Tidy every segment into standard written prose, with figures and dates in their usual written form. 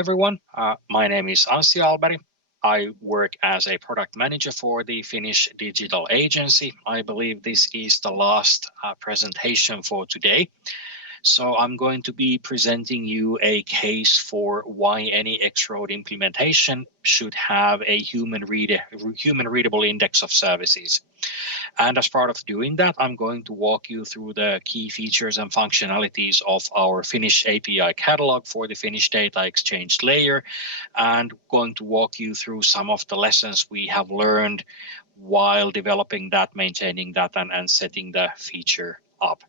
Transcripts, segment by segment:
everyone. My name is Anssi Ahlberg. I work as a product manager for the Finnish digital agency. I believe this is the last presentation for today. So I'm going to be presenting you a case for why any X-Road implementation should have a human readable index of services. And as part of doing that, I'm going to walk you through the key features and functionalities of our Finnish API catalog for the Finnish data exchange layer, and going to walk you through some of the lessons we have learned while developing that, maintaining that, and setting the feature up.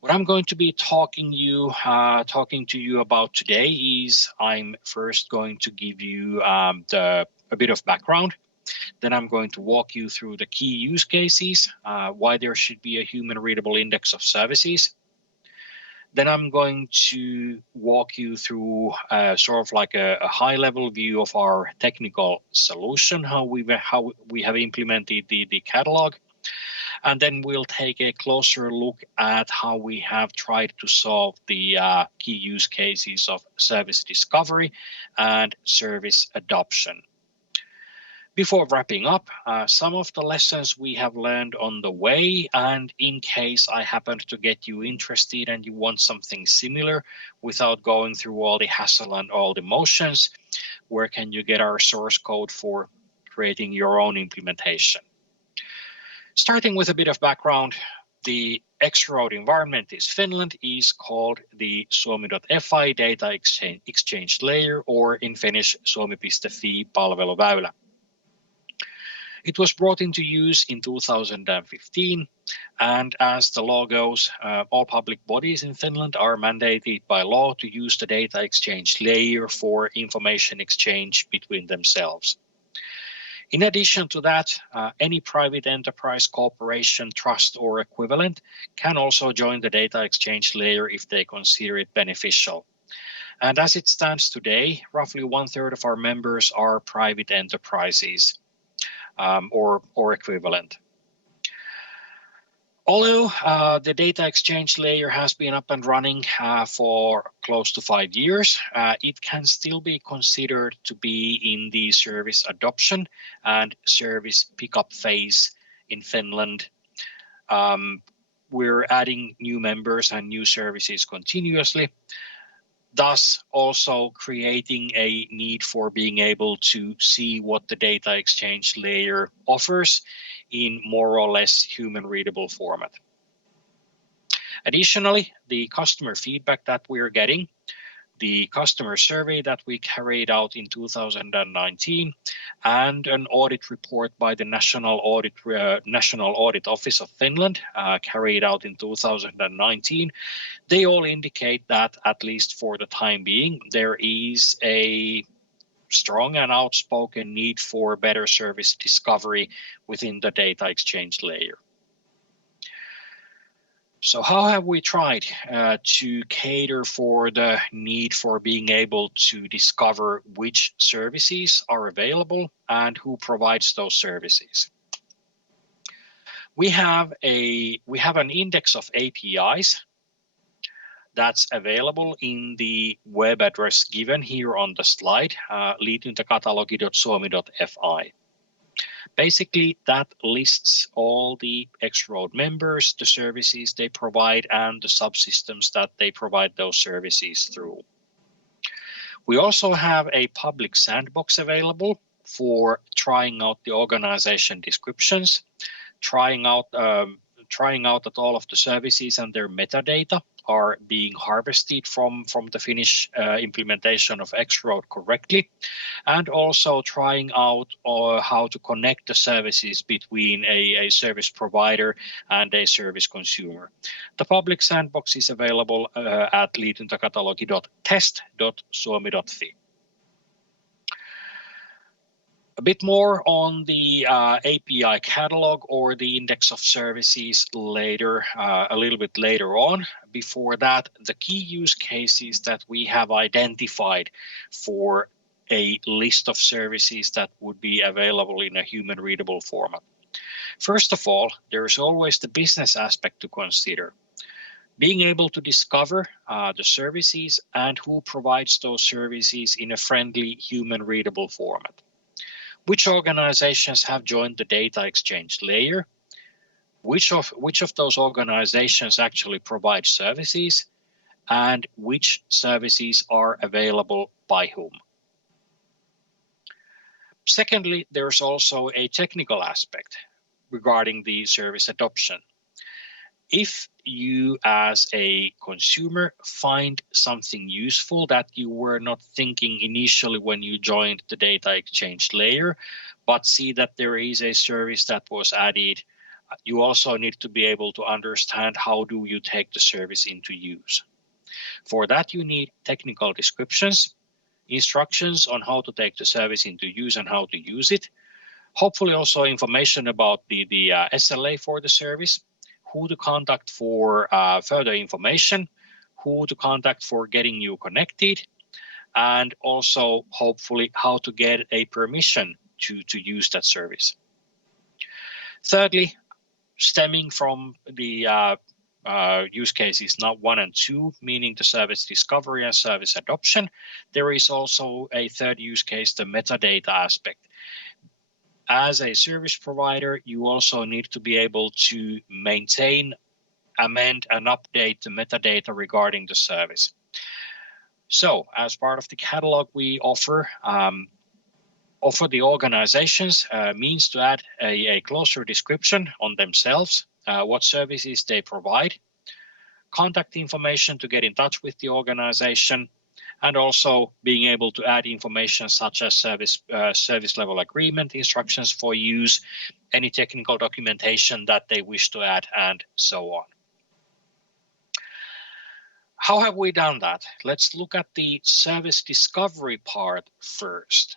What I'm going to be talking to you about today is I'm first going to give you a bit of background. Then I'm going to walk you through the key use cases, why there should be a human readable index of services. Then I'm going to walk you through sort of like a high level view of our technical solution, how we have implemented the catalog. And then we'll take a closer look at how we have tried to solve the key use cases of service discovery and service adoption. Before wrapping up, some of the lessons we have learned on the way, and in case I happen to get you interested and you want something similar without going through all the hassle and all the motions, where can you get our source code for creating your own implementation? Starting with a bit of background, the X-Road environment is Finland, is called the Suomi.fi data exchange layer, or in Finnish Suomi.fi palveluväylä. It was brought into use in 2015, and as the law goes, all public bodies in Finland are mandated by law to use the data exchange layer for information exchange between themselves. In addition to that, any private enterprise, corporation, trust, or equivalent can also join the data exchange layer if they consider it beneficial. And as it stands today, roughly 1/3 of our members are private enterprises or equivalent. Although the data exchange layer has been up and running for close to 5 years, it can still be considered to be in the service adoption and service pickup phase in Finland. We're adding new members and new services continuously, thus also creating a need for being able to see what the data exchange layer offers in more or less human readable format. Additionally, the customer feedback that we're getting, the customer survey that we carried out in 2019, and an audit report by the National Audit Office of Finland carried out in 2019, they all indicate that, at least for the time being, there is a strong and outspoken need for better service discovery within the data exchange layer. So how have we tried to cater for the need for being able to discover which services are available and who provides those services? We have an index of APIs that's available in the web address given here on the slide, liityntäkatalogi.suomi.fi. Basically, that lists all the X-Road members, the services they provide, and the subsystems that they provide those services through. We also have a public sandbox available for trying out the organization descriptions, trying out that all of the services and their metadata are being harvested from the Finnish implementation of X-Road correctly, and also trying out how to connect the services between a service provider and a service consumer. The public sandbox is available at liityntäkatalogi.test.suomi.fi. A bit more on the API catalog or the index of services later, a little bit later on. Before that, the key use cases that we have identified for a list of services that would be available in a human readable format. First of all, there's always the business aspect to consider. Being able to discover the services and who provides those services in a friendly, human readable format. Which organizations have joined the data exchange layer? Which of those organizations actually provide services, and which services are available by whom? Secondly, there's also a technical aspect regarding the service adoption. If you as a consumer find something useful that you were not thinking initially when you joined the data exchange layer, but see that there is a service that was added, you also need to be able to understand how do you take the service into use. For that, you need technical descriptions, instructions on how to take the service into use and how to use it. Hopefully also information about the SLA for the service, who to contact for further information, who to contact for getting you connected, and also hopefully how to get a permission to use that service. Thirdly, stemming from the use cases now 1 and 2, meaning the service discovery and service adoption, there is also a third use case, the metadata aspect. As a service provider, you also need to be able to maintain, amend, and update the metadata regarding the service. So, as part of the catalog, we offer the organizations means to add a closer description on themselves, what services they provide, contact information to get in touch with the organization, and also being able to add information such as service level agreement, instructions for use, any technical documentation that they wish to add, and so on. How have we done that? Let's look at the service discovery part first.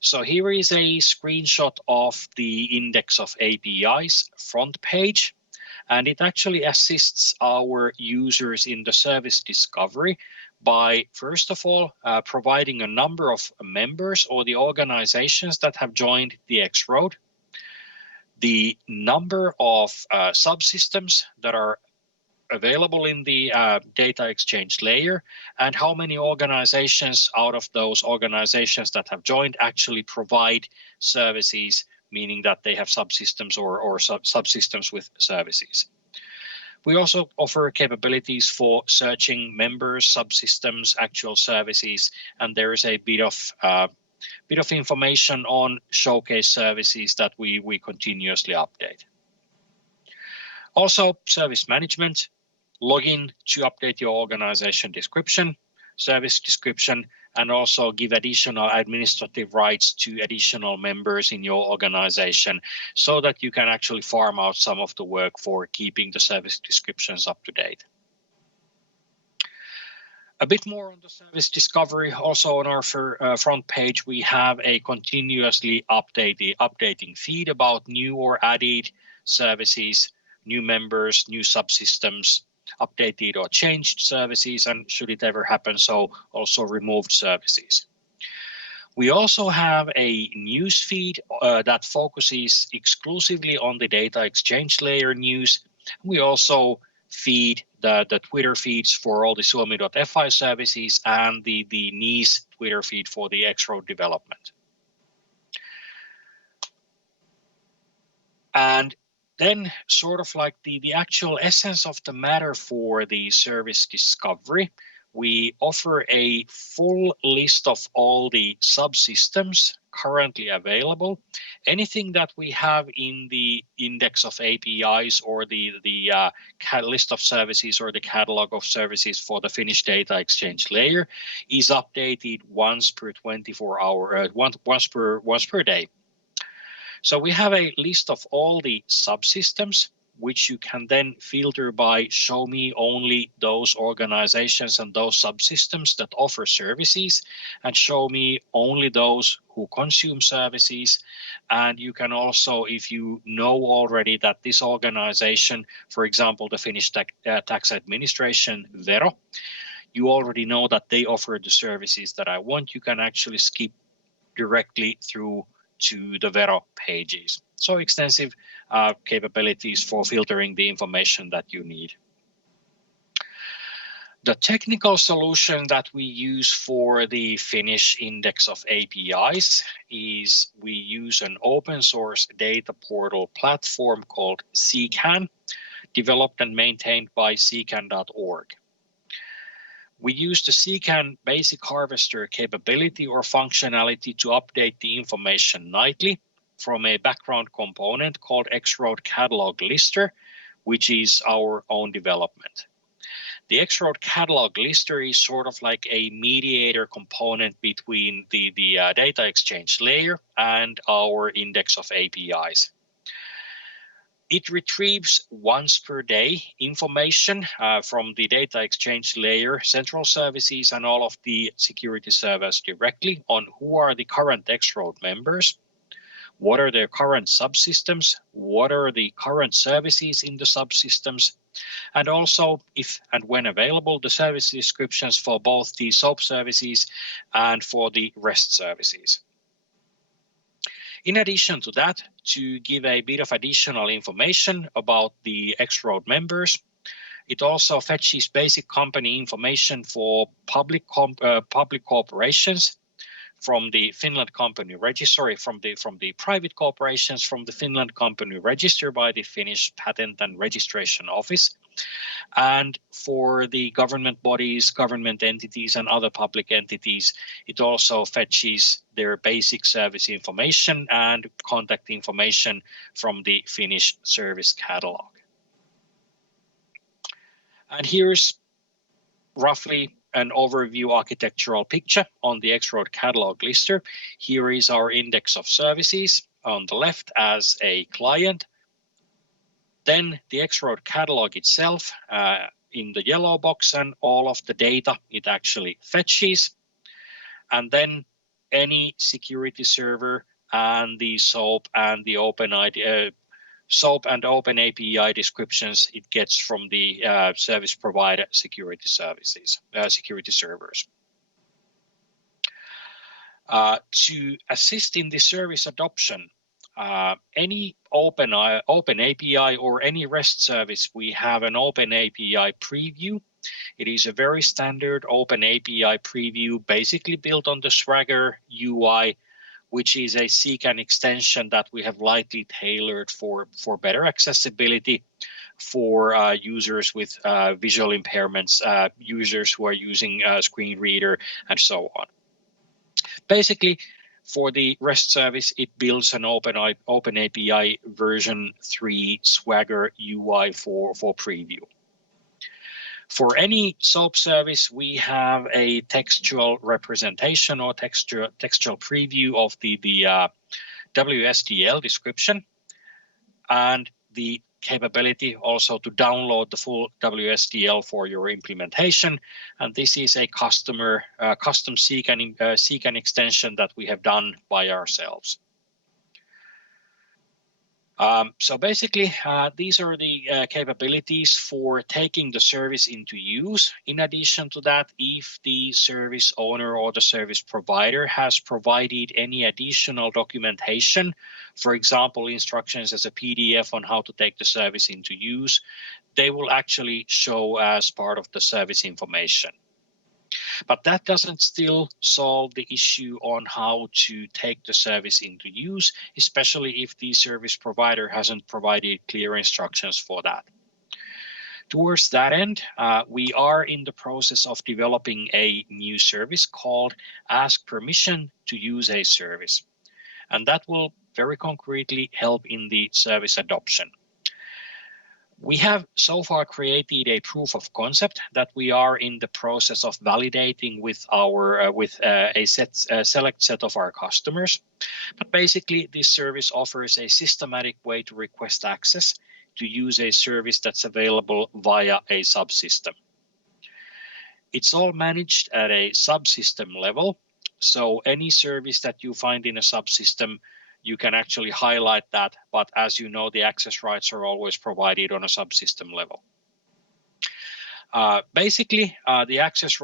So here is a screenshot of the index of APIs front page, and it actually assists our users in the service discovery by, first of all, providing a number of members or the organizations that have joined the X-Road, the number of subsystems that are available in the data exchange layer, and how many organizations out of those organizations that have joined actually provide services, meaning that they have subsystems or subsystems with services. We also offer capabilities for searching members, subsystems, actual services, and there is a bit of information on showcase services that we continuously update. Also, service management, login to update your organization description, service description, and also give additional administrative rights to additional members in your organization so that you can actually farm out some of the work for keeping the service descriptions up to date. A bit more on the service discovery. Also on our front page, we have a continuously updating feed about new or added services, new members, new subsystems, updated or changed services, and should it ever happen so, also removed services. We also have a news feed that focuses exclusively on the data exchange layer news. We also feed the Twitter feeds for all the Suomi.fi services and the NIS Twitter feed for the X-Road development. And then sort of like the actual essence of the matter for the service discovery, we offer a full list of all the subsystems currently available. Anything that we have in the index of APIs or the list of services or the catalog of services for the Finnish data exchange layer is updated once per 24 hour, once per day. So we have a list of all the subsystems, which you can then filter by show me only those organizations and those subsystems that offer services, and show me only those who consume services. And you can also, if you know already that this organization, for example, the Finnish tax administration, Vero, you already know that they offer the services that I want, you can actually skip directly through to the Vero pages. So extensive capabilities for filtering the information that you need. The technical solution that we use for the Finnish index of APIs is we use an open source data portal platform called CCAN, developed and maintained by ccan.org. We use the CCAN basic harvester capability or functionality to update the information nightly from a background component called X-Road Catalog Lister, which is our own development. The X-Road Catalog Lister is sort of like a mediator component between the data exchange layer and our index of APIs. It retrieves once per day information from the data exchange layer, central services, and all of the security servers directly on who are the current X-Road members, what are their current subsystems, what are the current services in the subsystems, and also, if and when available, the service descriptions for both the SOAP services and for the REST services. In addition to that, to give a bit of additional information about the X-Road members, it also fetches basic company information for public corporations from the Finland Company Registry, from the private corporations from the Finland Company Register by the Finnish Patent and Registration Office, and for the government bodies, government entities, and other public entities, it also fetches their basic service information and contact information from the Finnish service catalog. And here's roughly an overview architectural picture on the X-Road Catalog Lister. Here is our index of services on the left as a client. Then the X-Road Catalog itself in the yellow box and all of the data it actually fetches. And then any security server and the SOAP and the SOAP and Open API descriptions it gets from the service provider security services, security servers. To assist in the service adoption, any Open API or any REST service, we have an Open API preview. It is a very standard Open API preview, basically built on the Swagger UI, which is a CCAN extension that we have lightly tailored for better accessibility for users with visual impairments, users who are using a screen reader, and so on. Basically, for the REST service, it builds an Open API version 3 Swagger UI for preview. For any SOAP service, we have a textual representation or textual preview of the WSDL description and the capability also to download the full WSDL for your implementation. And this is a custom CCAN extension that we have done by ourselves. So basically, these are the capabilities for taking the service into use. In addition to that, if the service owner or the service provider has provided any additional documentation, for example, instructions as a PDF on how to take the service into use, they will actually show as part of the service information. But that doesn't still solve the issue on how to take the service into use, especially if the service provider hasn't provided clear instructions for that. Towards that end, we are in the process of developing a new service called Ask Permission to Use a Service. And that will very concretely help in the service adoption. We have so far created a proof of concept that we are in the process of validating with a select set of our customers. But basically, this service offers a systematic way to request access to use a service that's available via a subsystem. It's all managed at a subsystem level. So any service that you find in a subsystem, you can actually highlight that, but as you know, the access rights are always provided on a subsystem level. Basically, the access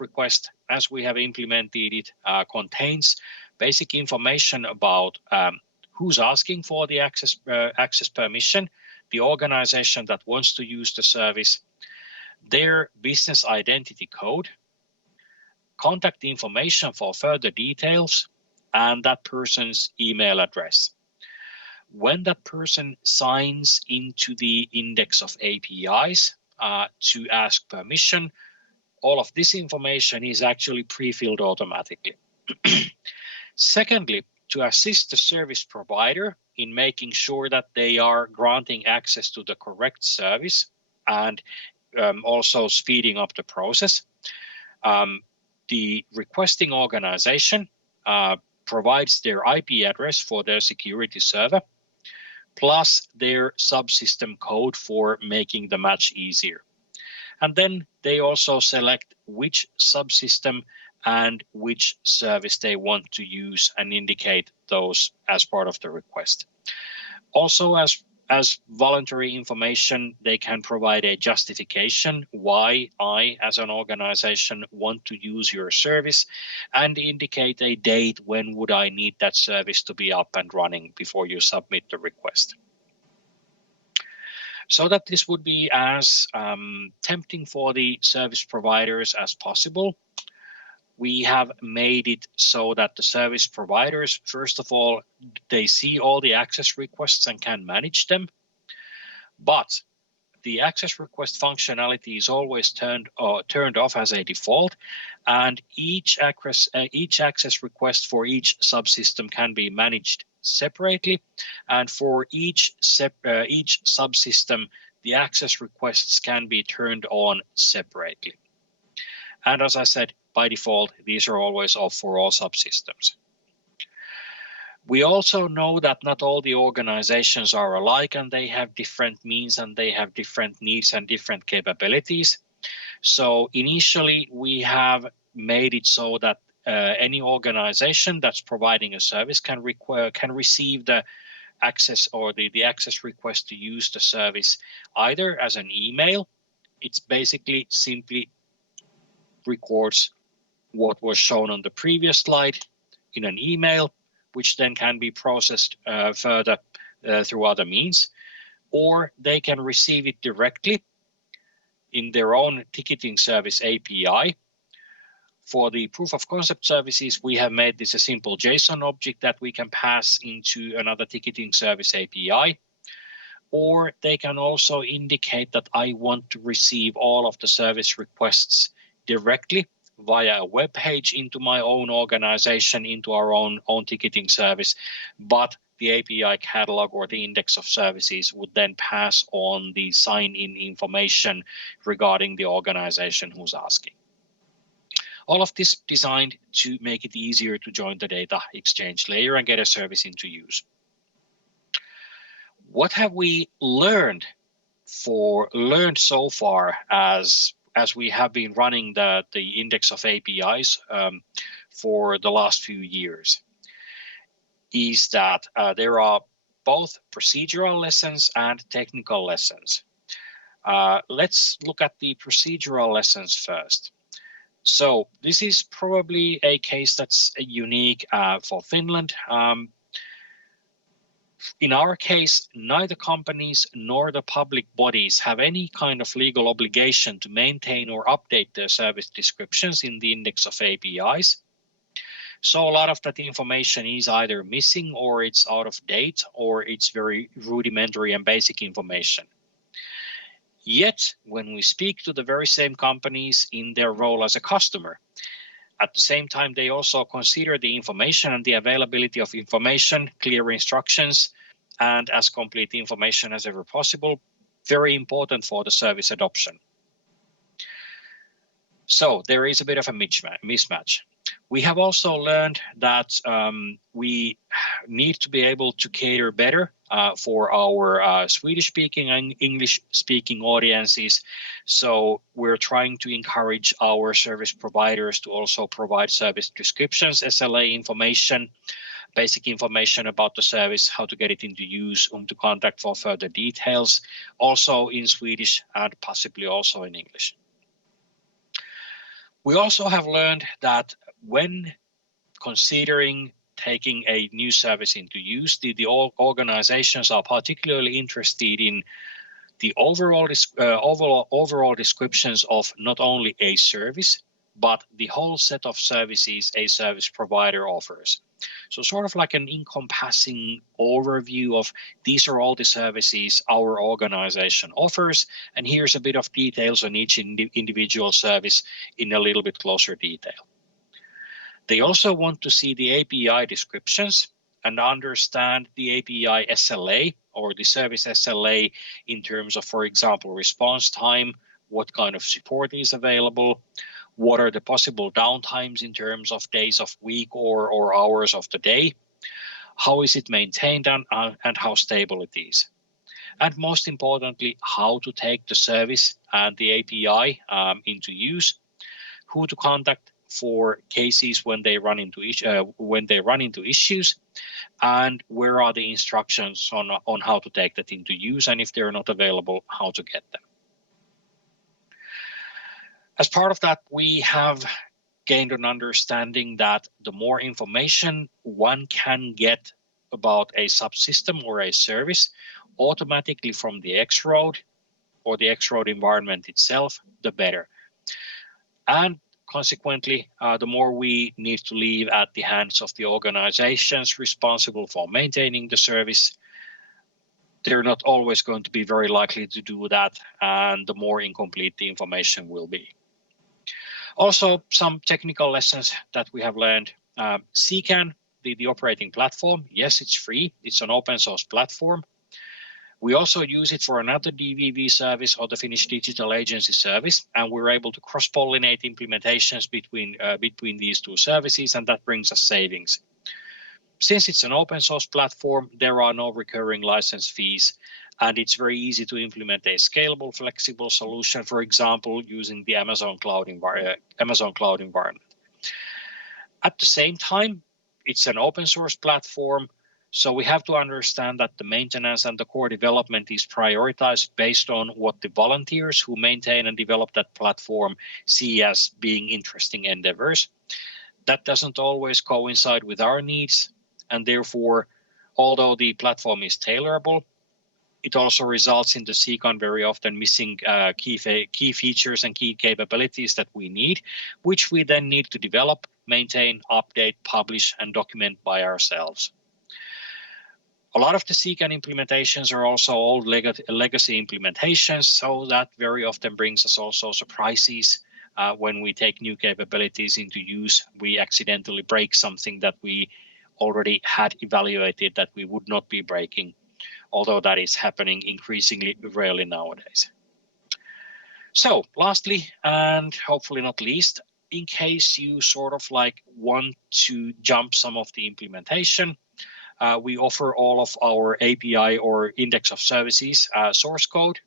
request, as we have implemented it, contains basic information about who's asking for the access permission, the organization that wants to use the service, their business identity code, contact information for further details, and that person's email address. When that person signs into the index of APIs to ask permission, all of this information is actually pre-filled automatically. Secondly, to assist the service provider in making sure that they are granting access to the correct service and also speeding up the process, the requesting organization provides their IP address for their security server, plus their subsystem code for making the match easier. And then they also select which subsystem and which service they want to use and indicate those as part of the request. Also, as voluntary information, they can provide a justification why I, as an organization, want to use your service and indicate a date when would I need that service to be up and running before you submit the request. So that this would be as tempting for the service providers as possible, we have made it so that the service providers, first of all, they see all the access requests and can manage them. But the access request functionality is always turned off as a default, and each access request for each subsystem can be managed separately, and for each subsystem, the access requests can be turned on separately. And as I said, by default, these are always off for all subsystems. We also know that not all the organizations are alike, and they have different means and they have different needs and different capabilities. So initially, we have made it so that any organization that's providing a service can receive the access or the access request to use the service either as an email. It's basically simply records what was shown on the previous slide in an email, which then can be processed further through other means, or they can receive it directly in their own ticketing service API. For the proof of concept services, we have made this a simple JSON object that we can pass into another ticketing service API, or they can also indicate that I want to receive all of the service requests directly via a web page into my own organization, into our own ticketing service, but the API catalog or the index of services would then pass on the sign-in information regarding the organization who's asking. All of this designed to make it easier to join the data exchange layer and get a service into use. What have we learned so far as we have been running the index of APIs for the last few years is that there are both procedural lessons and technical lessons. Let's look at the procedural lessons first. So this is probably a case that's unique for Finland. In our case, neither companies nor the public bodies have any kind of legal obligation to maintain or update their service descriptions in the index of APIs. So a lot of that information is either missing or it's out of date or it's very rudimentary and basic information. Yet, when we speak to the very same companies in their role as a customer, at the same time, they also consider the information and the availability of information, clear instructions, and as complete information as ever possible, very important for the service adoption. So there is a bit of a mismatch. We have also learned that we need to be able to cater better for our Swedish-speaking and English-speaking audiences. So we're trying to encourage our service providers to also provide service descriptions, SLA information, basic information about the service, how to get it into use, whom to contact for further details, also in Swedish and possibly also in English. We also have learned that when considering taking a new service into use, the organizations are particularly interested in the overall descriptions of not only a service, but the whole set of services a service provider offers. So sort of like an encompassing overview of these are all the services our organization offers, and here's a bit of details on each individual service in a little bit closer detail. They also want to see the API descriptions and understand the API SLA or the service SLA in terms of, for example, response time, what kind of support is available, what are the possible downtimes in terms of days of week or hours of the day, how is it maintained and how stable it is. And most importantly, how to take the service and the API into use, who to contact for cases when they run into issues, and where are the instructions on how to take that into use, and if they're not available, how to get them. As part of that, we have gained an understanding that the more information one can get about a subsystem or a service automatically from the X-Road or the X-Road environment itself, the better. And consequently, the more we need to leave at the hands of the organizations responsible for maintaining the service, they're not always going to be very likely to do that, and the more incomplete the information will be. Also, some technical lessons that we have learned. CCAN, the operating platform, yes, it's free. It's an open source platform. We also use it for another DVV service or the Finnish Digital Agency service, and we're able to cross-pollinate implementations between these two services, and that brings us savings. Since it's an open source platform, there are no recurring license fees, and it's very easy to implement a scalable, flexible solution, for example, using the Amazon Cloud environment. At the same time, it's an open source platform, so we have to understand that the maintenance and the core development is prioritized based on what the volunteers who maintain and develop that platform see as being interesting endeavors. That doesn't always coincide with our needs, and therefore, although the platform is tailorable, it also results in the CCAN very often missing key features and key capabilities that we need, which we then need to develop, maintain, update, publish, and document by ourselves. A lot of the CCAN implementations are also old legacy implementations, so that very often brings us also surprises. When we take new capabilities into use, we accidentally break something that we already had evaluated that we would not be breaking, although that is happening increasingly rarely nowadays. So lastly, and hopefully not least, in case you sort of like want to jump some of the implementation, we offer all of our API or index of services source code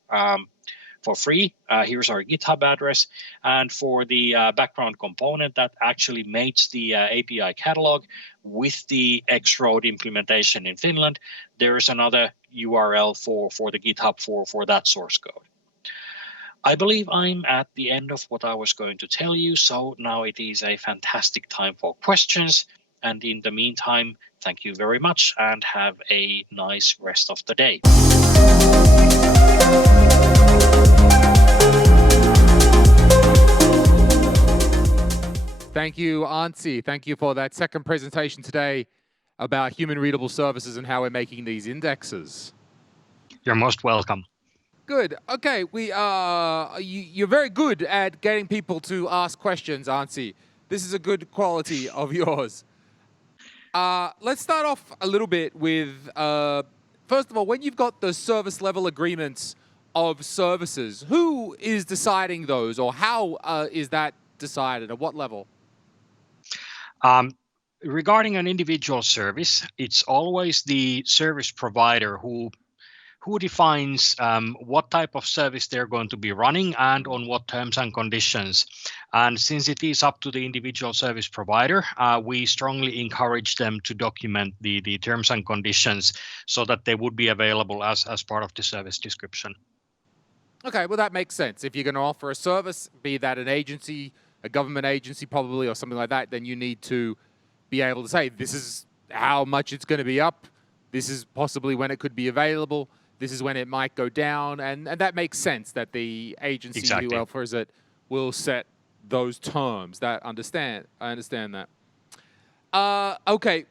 for free. Here's our GitHub address. And for the background component that actually mates the API catalog with the X-Road implementation in Finland, there's another URL for the GitHub for that source code. I believe I'm at the end of what I was going to tell you, so now it is a fantastic time for questions. And in the meantime, thank you very much and have a nice rest of the day. Thank you, Anssi. Thank you for that second presentation today about human readable services and how we're making these indexes. You're most welcome. Good. Okay, you're very good at getting people to ask questions, Anssi. This is a good quality of yours. Let's start off a little bit with, first of all, when you've got the service level agreements of services, who is deciding those, or how is that decided, at what level? Regarding an individual service, it's always the service provider who defines what type of service they're going to be running and on what terms and conditions. And since it is up to the individual service provider, we strongly encourage them to document the terms and conditions so that they would be available as part of the service description. Okay, well, that makes sense. If you're going to offer a service, be that an agency, a government agency probably, or something like that, then you need to be able to say, this is how much it's going to be up. This is possibly when it could be available. this is when it might go down, and that makes sense that the agency Exactly. who offers it will set those terms. I understand that. Okay.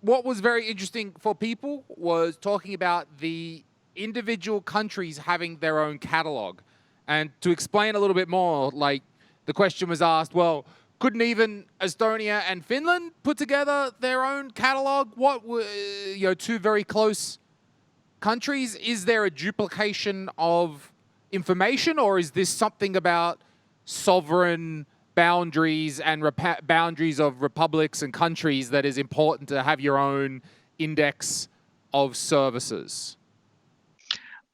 What was very interesting for people was talking about the individual countries having their own catalog. And to explain a little bit more, like the question was asked, well, couldn't even Estonia and Finland put together their own catalog? What were, two very close countries? Is there a duplication of information, or is this something about sovereign boundaries and boundaries of republics and countries that is important to have your own index of services?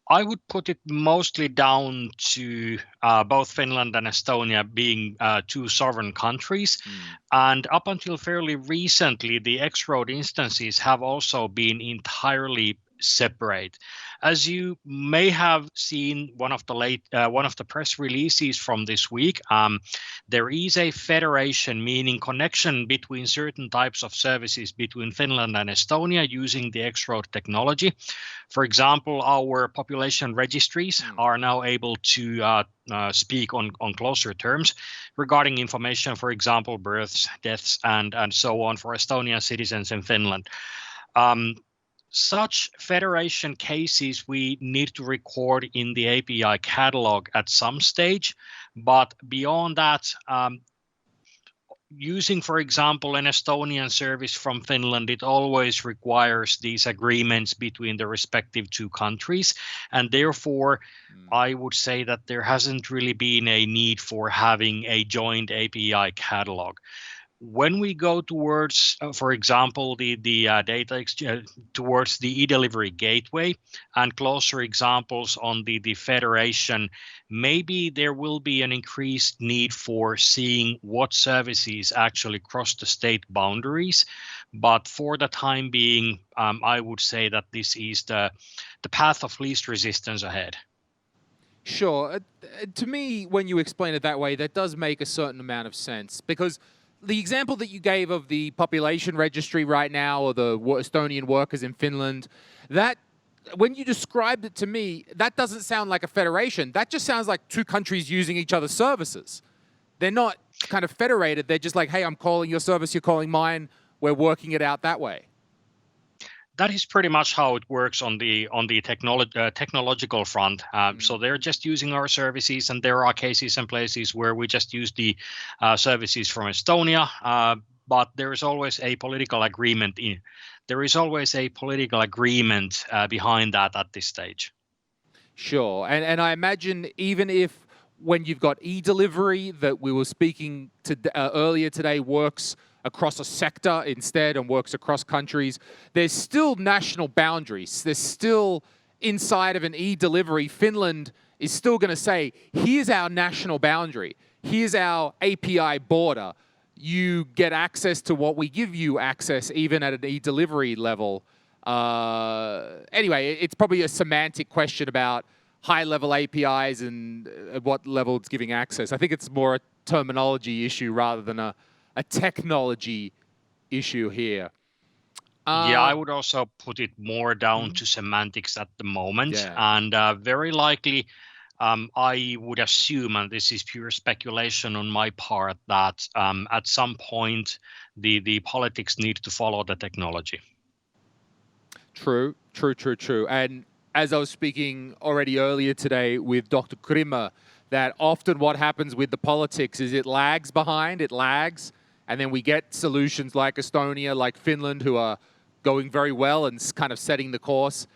I would put it mostly down to both Finland and Estonia being two sovereign countries. And up until fairly recently, the X-Road instances have also been entirely separate. As you may have seen one of the press releases from this week, there is a federation, meaning connection between certain types of services between Finland and Estonia using the X-Road technology. For example, our population registries are now able to speak on closer terms regarding information, for example, births, deaths, and so on for Estonian citizens in Finland. Such federation cases we need to record in the API catalog at some stage, but beyond that, using, for example, an Estonian service from Finland, it always requires these agreements between the respective two countries. And therefore, I would say that there hasn't really been a need for having a joint API catalog. When we go towards, for example, the data exchange towards the e-delivery gateway and closer examples on the federation, maybe there will be an increased need for seeing what services actually cross the state boundaries. But for the time being, I would say that this is the path of least resistance ahead. Sure. To me, when you explain it that way, that does make a certain amount of sense, because the example that you gave of the population registry right now, or the Estonian workers in Finland, that when you described it to me, that doesn't sound like a federation. That just sounds like two countries using each other's services. They're not kind of federated. They're just like, hey, I'm calling your service, you're calling mine. We're working it out that way. That is pretty much how it works on the technological front. So they're just using our services, and there are cases and places where we just use the services from Estonia. But there is always a political agreement behind that at this stage. Sure, and I imagine even if when you've got e-delivery that we were speaking to earlier today works across a sector instead and works across countries, there's still national boundaries. There's still, inside of an e-delivery, Finland is still going to say, here's our national boundary. Here's our API border. You get access to what we give you access, even at an e-delivery level. Anyway, it's probably a semantic question about high-level APIs and at what level it's giving access. I think it's more a terminology issue rather than a technology issue here. Yeah, I would also put it more down to semantics at the moment. Yeah. And very likely, I would assume, and this is pure speculation on my part, that at some point the politics need to follow the technology. True. And as I was speaking already earlier today with Dr. Krimmer, that often what happens with the politics is it lags, and then we get solutions like Estonia, like Finland, who are going very well and kind of setting the course.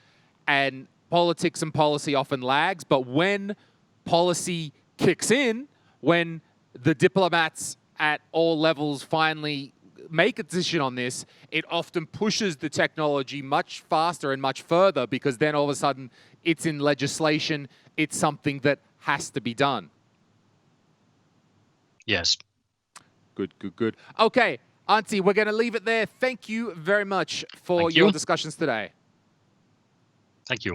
And politics and policy often lags, but when policy kicks in, when the diplomats at all levels finally make a decision on this, it often pushes the technology much faster and much further, because then all of a sudden it's in legislation, it's something that has to be done. Yes. Good. Okay, Anssi, we're going to leave it there. Thank you very much for your discussions today. Thank you.